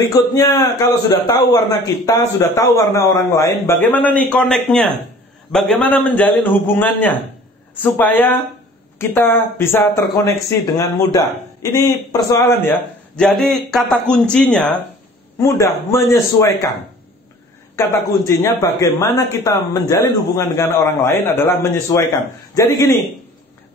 Berikutnya, kalau sudah tahu warna kita, sudah tahu warna orang lain, bagaimana nih connect-nya? Bagaimana menjalin hubungannya? Supaya kita bisa terkoneksi dengan mudah. Ini persoalan ya. Jadi kata kuncinya mudah, menyesuaikan. Kata kuncinya bagaimana kita menjalin hubungan dengan orang lain adalah menyesuaikan. Jadi gini,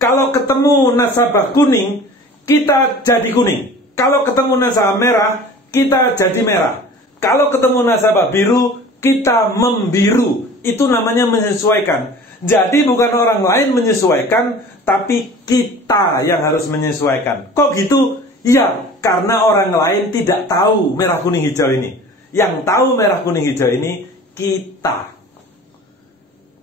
kalau ketemu nasabah kuning, kita jadi kuning. Kalau ketemu nasabah merah, kita jadi merah. Kalau ketemu nasabah biru, kita membiru. Itu namanya menyesuaikan. Jadi bukan orang lain menyesuaikan, tapi kita yang harus menyesuaikan. Kok gitu? Ya, karena orang lain tidak tahu merah kuning hijau ini. Yang tahu merah kuning hijau ini kita.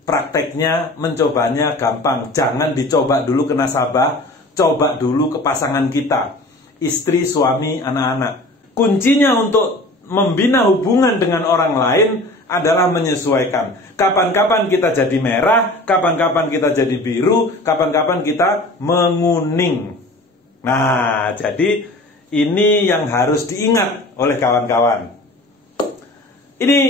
Prakteknya, mencobanya gampang. Jangan dicoba dulu ke nasabah, coba dulu ke pasangan kita. Istri, suami, anak-anak. Kuncinya untuk membina hubungan dengan orang lain adalah menyesuaikan. Kapan-kapan kita jadi merah, kapan-kapan kita jadi biru, kapan-kapan kita menguning. Nah, jadi ini yang harus diingat oleh kawan-kawan. Ini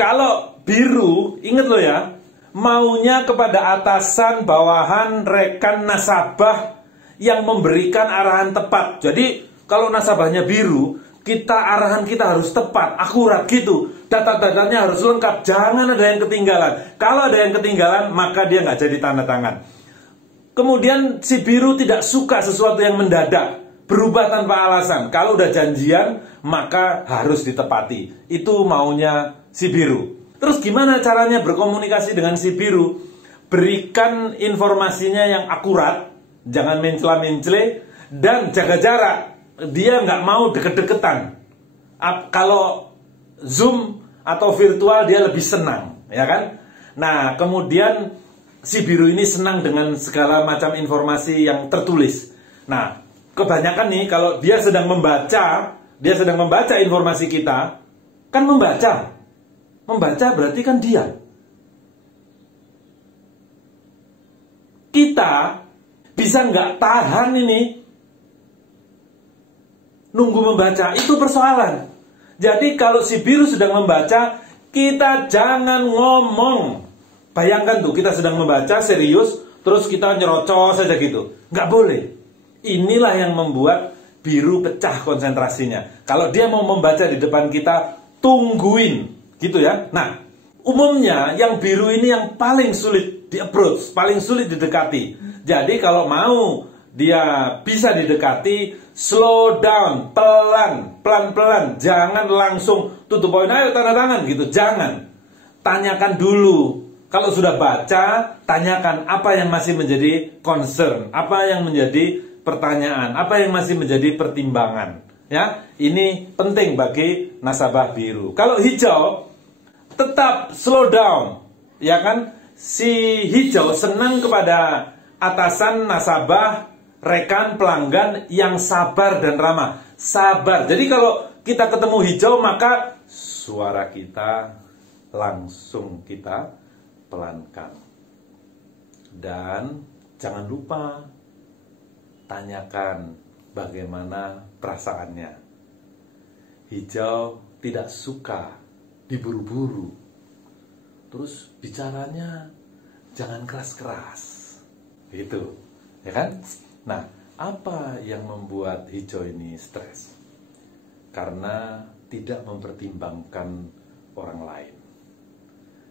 kalau biru, ingat loh ya, maunya kepada atasan, bawahan, rekan, nasabah yang memberikan arahan tepat. Jadi kalau nasabahnya biru, arahan kita harus tepat, akurat gitu. Data-datanya harus lengkap, jangan ada yang ketinggalan. Kalau ada yang ketinggalan, maka dia nggak jadi tanda tangan. Kemudian si biru tidak suka sesuatu yang mendadak, berubah tanpa alasan. Kalau udah janjian, maka harus ditepati. Itu maunya si biru. Terus gimana caranya berkomunikasi dengan si biru? Berikan informasinya yang akurat, jangan mencela-mencele, dan jaga jarak. Dia nggak mau deket-deketan. Kalau Zoom atau virtual dia lebih senang, ya kan? Nah, kemudian si biru ini senang dengan segala macam informasi yang tertulis. Nah, kebanyakan nih kalau dia sedang membaca informasi kita, kan membaca berarti kan dia. Kita bisa nggak tahan ini nunggu membaca, itu persoalan. Jadi kalau si biru sedang membaca, kita jangan ngomong. Bayangkan tuh, kita sedang membaca serius, terus kita nyerocos saja gitu. Nggak boleh. Inilah yang membuat biru pecah konsentrasinya. Kalau dia mau membaca di depan kita, tungguin, gitu ya. Nah, umumnya yang biru ini yang paling sulit di-approach, paling sulit didekati. Jadi kalau mau dia bisa didekati, slow down, pelan-pelan, jangan langsung tutup poin, ayo tanda tangan gitu, jangan. Tanyakan dulu. Kalau sudah baca, tanyakan apa yang masih menjadi concern, apa yang menjadi pertanyaan, apa yang masih menjadi pertimbangan. Ya, ini penting bagi nasabah biru. Kalau hijau, tetap slow down, ya kan? Si hijau senang kepada atasan, nasabah, rekan, pelanggan yang sabar dan ramah. Sabar. Jadi kalau kita ketemu hijau, maka suara kita langsung kita pelankan. Dan jangan lupa tanyakan bagaimana perasaannya. Hijau tidak suka diburu-buru. Terus bicaranya jangan keras-keras. Gitu. Ya kan? Nah, apa yang membuat hijau ini stres? Karena tidak mempertimbangkan orang lain.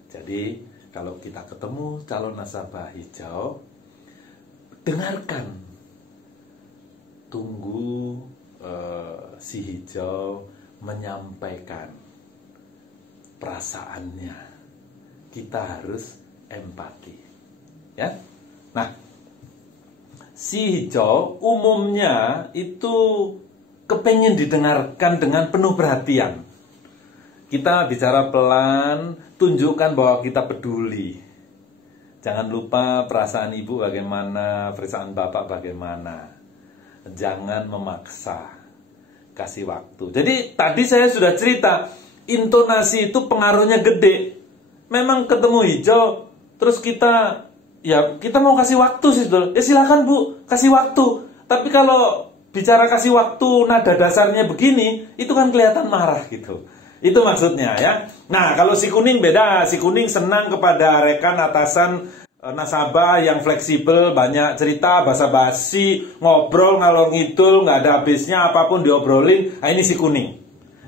Jadi, kalau kita ketemu calon nasabah hijau, dengarkan. Tunggu si hijau menyampaikan perasaannya. Kita harus empati. Ya? Nah, si hijau umumnya itu kepengen didengarkan dengan penuh perhatian. Kita bicara pelan, tunjukkan bahwa kita peduli. Jangan lupa perasaan ibu bagaimana, perasaan bapak bagaimana. Jangan memaksa, kasih waktu. Jadi tadi saya sudah cerita, intonasi itu pengaruhnya gede. Memang ketemu hijau, terus kita mau kasih waktu sih, ya silakan Bu, kasih waktu. Tapi kalau bicara kasih waktu nada dasarnya begini, itu kan kelihatan marah gitu. Itu maksudnya ya. Nah, kalau si kuning beda. Si kuning senang kepada rekan atasan nasabah yang fleksibel, banyak cerita, basa-basi, ngobrol ngalor ngidul, nggak ada habisnya, apapun diobrolin. Nah, ini si kuning.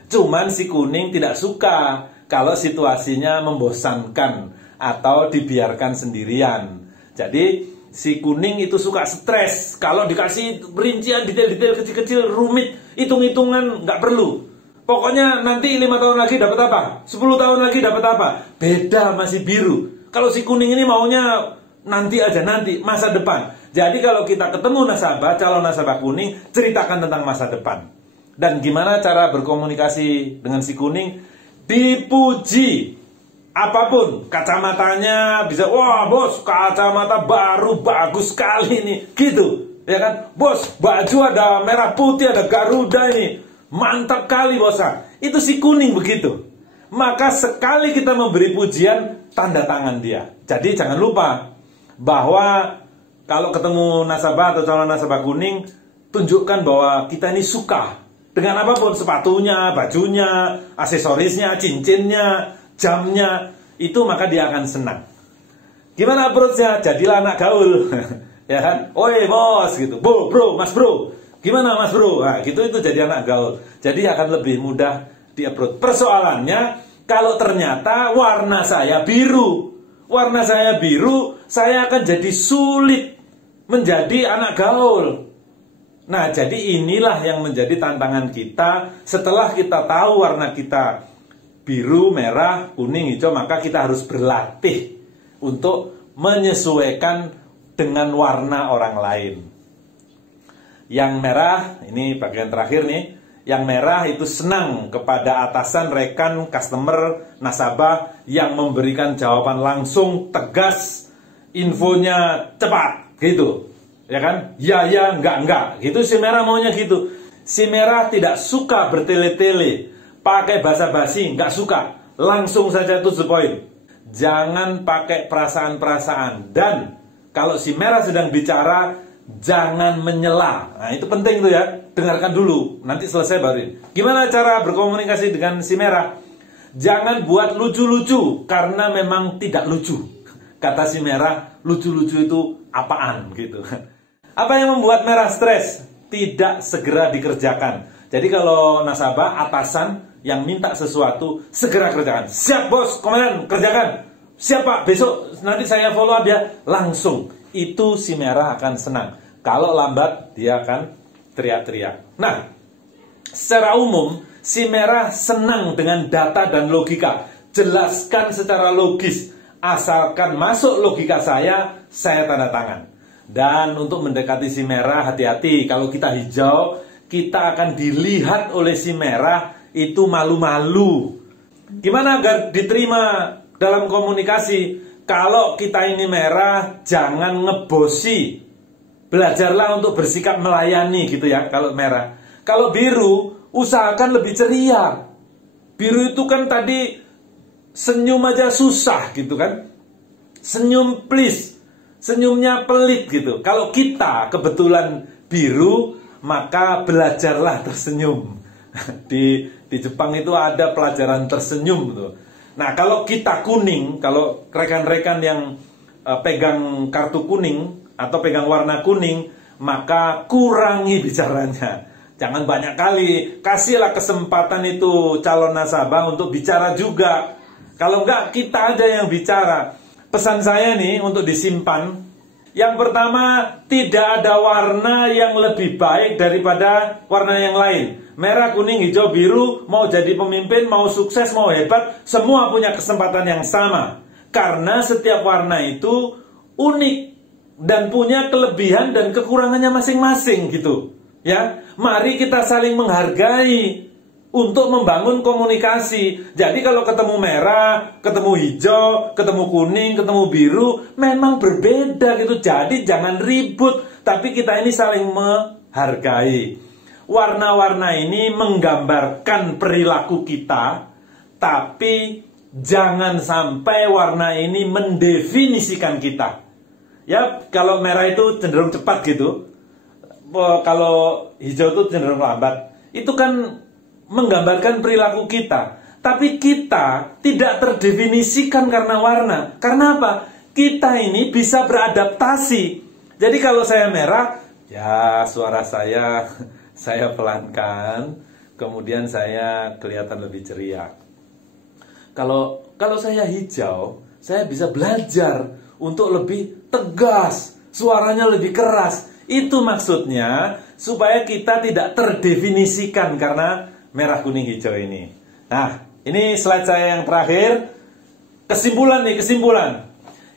Cuman si kuning tidak suka kalau situasinya membosankan atau dibiarkan sendirian. Jadi si kuning itu suka stres kalau dikasih rincian detail-detail kecil-kecil rumit, hitung-hitungan nggak perlu. Pokoknya nanti 5 tahun lagi dapat apa, 10 tahun lagi dapat apa. Beda masih biru. Kalau si kuning ini maunya nanti aja, nanti masa depan. Jadi kalau kita ketemu nasabah, calon nasabah kuning, ceritakan tentang masa depan. Dan gimana cara berkomunikasi dengan si kuning? Dipuji. Apapun, kacamatanya bisa, wah bos, kacamata baru bagus sekali nih, gitu, ya kan? Bos, baju ada merah putih, ada Garuda ini, mantap kali bosan. Itu si kuning begitu. Maka sekali kita memberi pujian, tanda tangan dia. Jadi jangan lupa bahwa kalau ketemu nasabah atau calon nasabah kuning, tunjukkan bahwa kita ini suka dengan apapun, sepatunya, bajunya, aksesorisnya, cincinnya, jamnya, itu maka dia akan senang. Gimana approach-nya? Jadilah anak gaul. Ya kan? Oi bos gitu. Bro, mas bro. Gimana mas bro? Nah, gitu itu jadi anak gaul. Jadi akan lebih mudah di-approach. Persoalannya kalau ternyata warna saya biru. Warna saya biru, saya akan jadi sulit menjadi anak gaul. Nah, jadi inilah yang menjadi tantangan kita. Setelah kita tahu warna kita biru, merah, kuning, hijau, maka kita harus berlatih untuk menyesuaikan dengan warna orang lain. Yang merah, ini bagian terakhir nih. Yang merah itu senang kepada atasan, rekan, customer, nasabah yang memberikan jawaban langsung, tegas, infonya cepat, gitu. Ya kan? Ya, enggak. Gitu si merah maunya gitu. Si merah tidak suka bertele-tele, pakai basa-basi, enggak suka. Langsung saja to the point. Jangan pakai perasaan-perasaan. Dan kalau si merah sedang bicara, jangan menyela. Nah, itu penting tuh ya. Dengarkan dulu, nanti selesai baru. Gimana cara berkomunikasi dengan si merah? Jangan buat lucu-lucu, karena memang tidak lucu. Kata si merah, lucu-lucu itu apaan gitu. Apa yang membuat merah stres? Tidak segera dikerjakan. Jadi kalau nasabah, atasan yang minta sesuatu, segera kerjakan. Siap bos, komandan, kerjakan. Siap pak, besok nanti saya follow up ya. Langsung, itu si merah akan senang. Kalau lambat, dia akan teriak-teriak. Nah, secara umum, si merah senang dengan data dan logika. Jelaskan secara logis. Asalkan masuk logika saya tanda tangan. Dan untuk mendekati si merah, hati-hati. Kalau kita hijau, kita akan dilihat oleh si merah itu malu-malu. Gimana agar diterima dalam komunikasi? Kalau kita ini merah, jangan ngebosi. Belajarlah untuk bersikap melayani gitu ya, kalau merah. Kalau biru, usahakan lebih ceria. Biru itu kan tadi senyum aja susah gitu kan. Senyum please. Senyumnya pelit gitu. Kalau kita kebetulan biru, maka belajarlah tersenyum. Di Jepang itu ada pelajaran tersenyum tuh. Nah, kalau kita kuning, kalau rekan-rekan yang pegang kartu kuning atau pegang warna kuning, maka kurangi bicaranya. Jangan banyak kali. Kasihlah kesempatan itu calon nasabah untuk bicara juga. Kalau enggak, kita aja yang bicara. Pesan saya nih untuk disimpan. Yang pertama, tidak ada warna yang lebih baik daripada warna yang lain. Merah, kuning, hijau, biru, mau jadi pemimpin, mau sukses, mau hebat, semua punya kesempatan yang sama. Karena setiap warna itu unik dan punya kelebihan dan kekurangannya masing-masing gitu. Ya, mari kita saling menghargai untuk membangun komunikasi. Jadi kalau ketemu merah, ketemu hijau, ketemu kuning, ketemu biru, memang berbeda gitu. Jadi jangan ribut, tapi kita ini saling menghargai. Warna-warna ini menggambarkan perilaku kita, tapi jangan sampai warna ini mendefinisikan kita. Ya, kalau merah itu cenderung cepat gitu. kalau hijau itu cenderung lambat. Itu kan menggambarkan perilaku kita. Tapi kita tidak terdefinisikan karena warna. Karena apa? Kita ini bisa beradaptasi. Jadi kalau saya merah, ya suara saya pelankan, kemudian saya kelihatan lebih ceria. Kalau saya hijau, saya bisa belajar untuk lebih tegas, suaranya lebih keras. Itu maksudnya supaya kita tidak terdefinisikan karena merah, kuning, hijau ini. Nah, ini slide saya yang terakhir. Kesimpulan.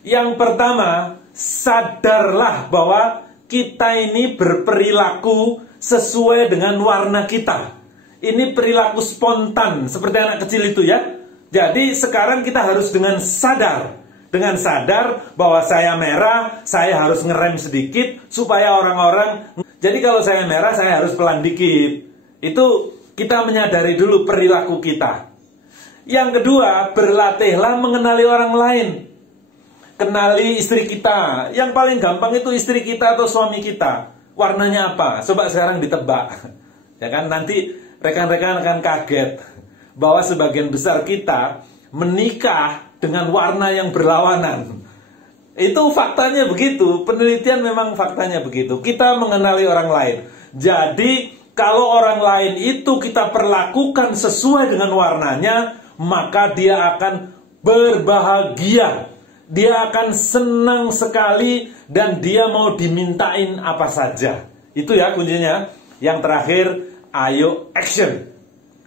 Yang pertama, sadarlah bahwa kita ini berperilaku sesuai dengan warna kita. Ini perilaku spontan, seperti anak kecil itu ya. Jadi sekarang kita harus dengan sadar bahwa saya merah, saya harus ngerem sedikit supaya orang-orang. Jadi kalau saya merah, saya harus pelan dikit. Itu kita menyadari dulu perilaku kita. Yang kedua, berlatihlah mengenali orang lain. Kenali istri kita. Yang paling gampang itu istri kita atau suami kita. Warnanya apa? Coba sekarang ditebak. Ya kan, nanti rekan-rekan akan kaget bahwa sebagian besar kita menikah dengan warna yang berlawanan. Itu faktanya begitu. Penelitian memang faktanya begitu. Kita mengenali orang lain. Jadi kalau orang lain itu kita perlakukan sesuai dengan warnanya, maka dia akan berbahagia. Dia akan senang sekali dan dia mau dimintain apa saja. Itu ya kuncinya. Yang terakhir, ayo action.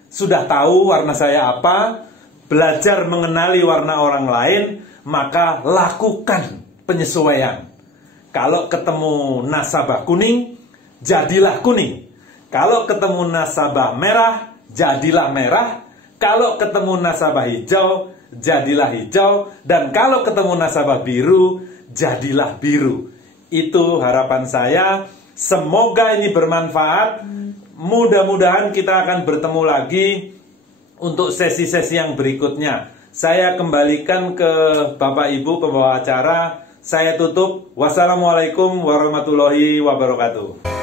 Sudah tahu warna saya apa, belajar mengenali warna orang lain, maka lakukan penyesuaian. Kalau ketemu nasabah kuning, jadilah kuning. Kalau ketemu nasabah merah, jadilah merah. Kalau ketemu nasabah hijau, jadilah hijau. Dan kalau ketemu nasabah biru, jadilah biru. Itu harapan saya. Semoga ini bermanfaat. Mudah-mudahan kita akan bertemu lagi untuk sesi-sesi yang berikutnya. Saya kembalikan ke Bapak Ibu pembawa acara. Saya tutup. Wassalamualaikum warahmatullahi wabarakatuh.